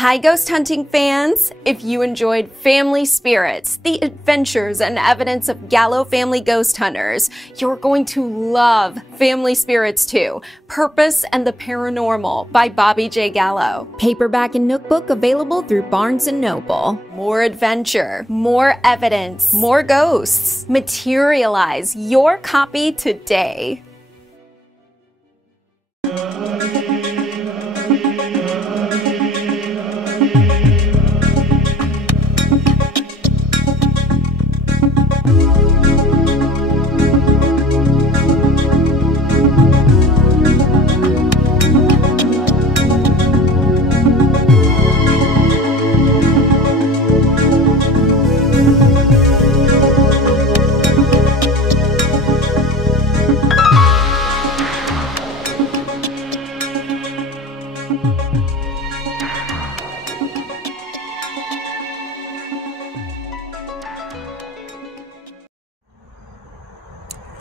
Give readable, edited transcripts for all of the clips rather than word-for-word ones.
Hi ghost hunting fans! If you enjoyed Family Spirits, the adventures and evidence of Gallo family ghost hunters, you're going to love Family Spirits 2, Purpose and the Paranormal by Bobby J. Gallo. Paperback and nookbook available through Barnes & Noble. More adventure, more evidence, more ghosts. Materialize your copy today.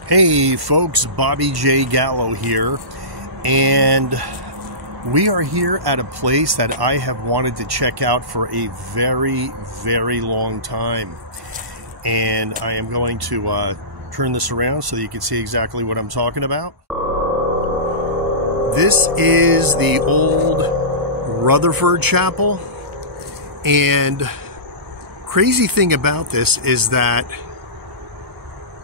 Hey folks, Bobby J. Gallo here, and we are here at a place that I have wanted to check out for a very, very long time. And I am going to turn this around so that you can see exactly what I'm talking about. This is the old Rutherford Chapel, and crazy thing about this is that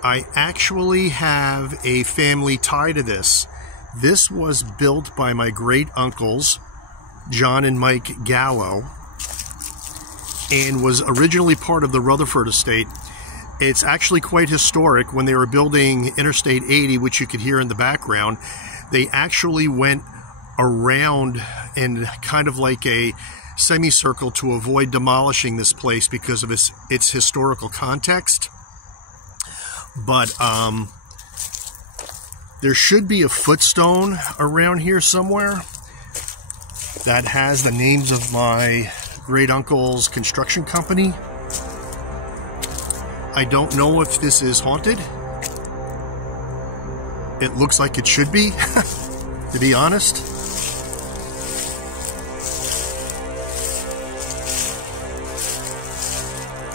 I actually have a family tie to this. This was built by my great uncles, John and Mike Gallo, and was originally part of the Rutherford estate. It's actually quite historic. When they were building Interstate 80, which you could hear in the background, they actually went around in kind of like a semicircle to avoid demolishing this place because of its historical context. But there should be a footstone around here somewhere that has the names of my great uncle's construction company. I don't know if this is haunted. It looks like it should be, to be honest.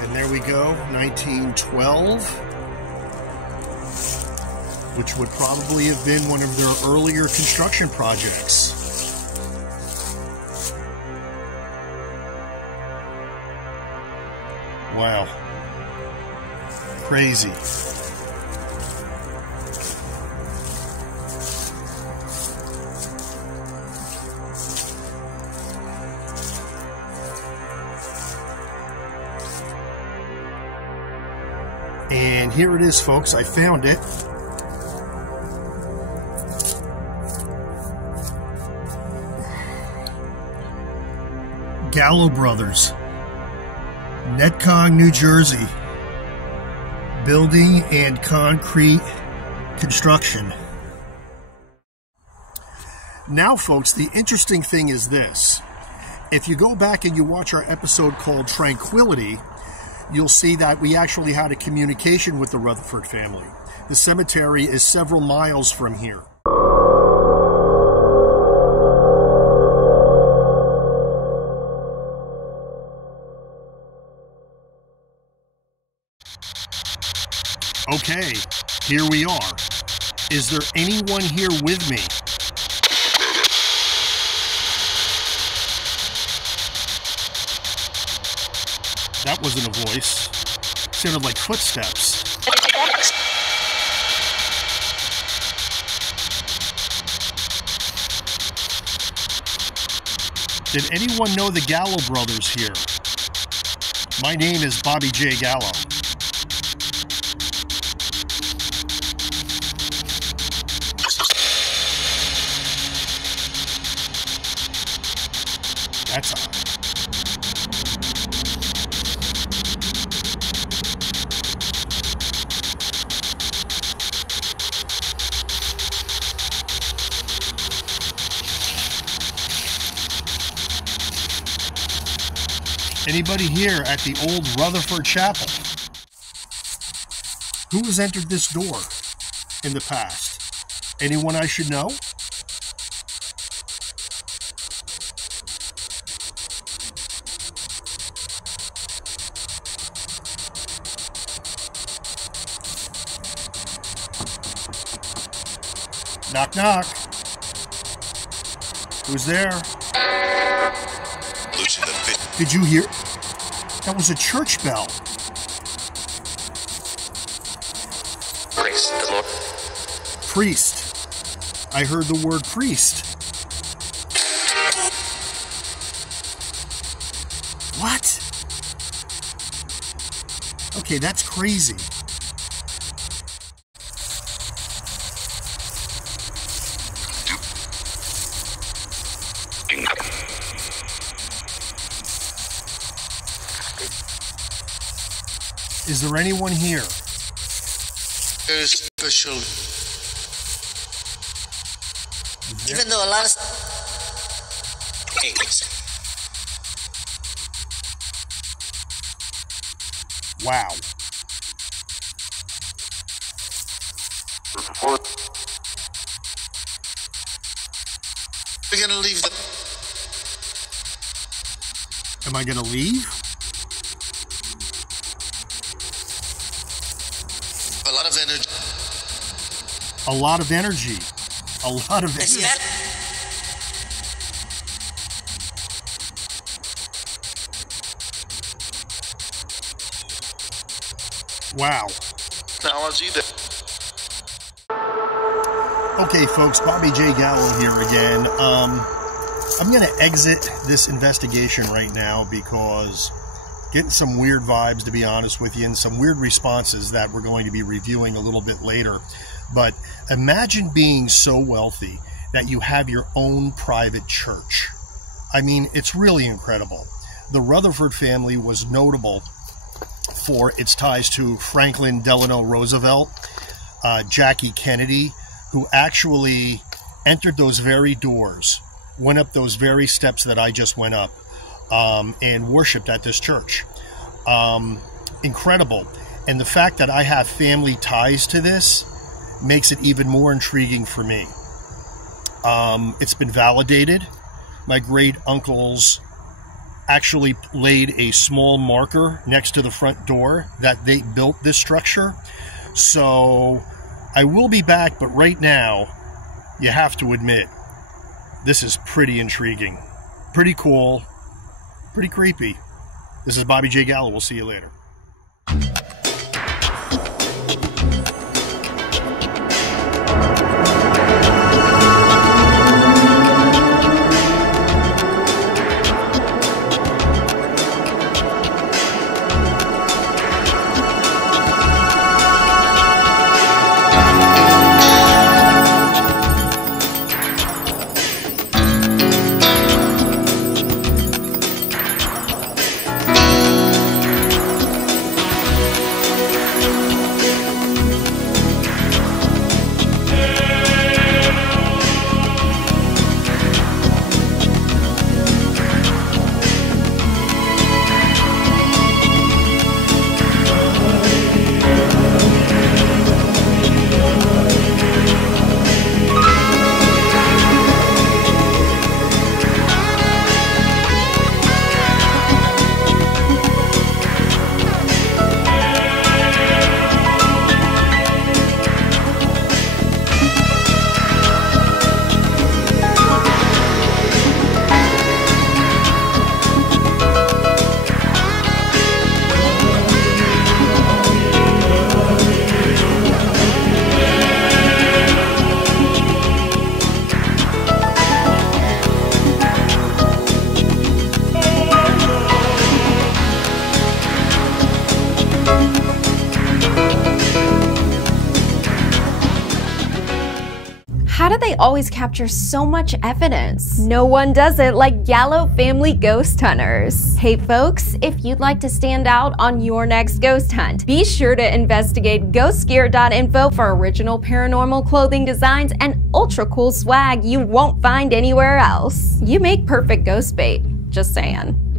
And there we go, 1912. Which would probably have been one of their earlier construction projects. Wow. Crazy. And here it is, folks. I found it. Gallo Brothers, Netcong, New Jersey, building and concrete construction. Now, folks, the interesting thing is this. If you go back and you watch our episode called Tranquility, you'll see that we actually had a communication with the Rutherford family. The cemetery is several miles from here. Okay, here we are. Is there anyone here with me? That wasn't a voice. It sounded like footsteps. Did anyone know the Gallo brothers here? My name is Bobby J. Gallo. That's odd. Anybody here at the old Rutherford Chapel? Who has entered this door in the past? Anyone I should know? Knock, knock. Who's there? Did you hear? That was a church bell. Priest. I heard the word priest. What? Okay, that's crazy. Is there anyone here? Very special. Even though a lot of wow. We're gonna leave the. Am I gonna leave? A lot of energy. A lot of energy. A lot of energy. Wow. Okay, folks, Bobby J. Gallo here again. I'm going to exit this investigation right now because getting some weird vibes, to be honest with you, and some weird responses that we're going to be reviewing a little bit later. But imagine being so wealthy that you have your own private church. I mean, it's really incredible. The Rutherford family was notable for its ties to Franklin Delano Roosevelt, Jackie Kennedy, who actually entered those very doors, went up those very steps that I just went up, and worshipped at this church. Incredible. And the fact that I have family ties to this makes it even more intriguing for me. It's been validated. My great uncles actually laid a small marker next to the front door that they built this structure. So I will be back, but right now, you have to admit, this is pretty intriguing, pretty cool, pretty creepy. This is Bobby J. Gallo. We'll see you later. How do they always capture so much evidence? No one does it like Gallo family ghost hunters. Hey folks, if you'd like to stand out on your next ghost hunt, be sure to investigate ghostgear.info for original paranormal clothing designs and ultra cool swag you won't find anywhere else. You make perfect ghost bait, just saying.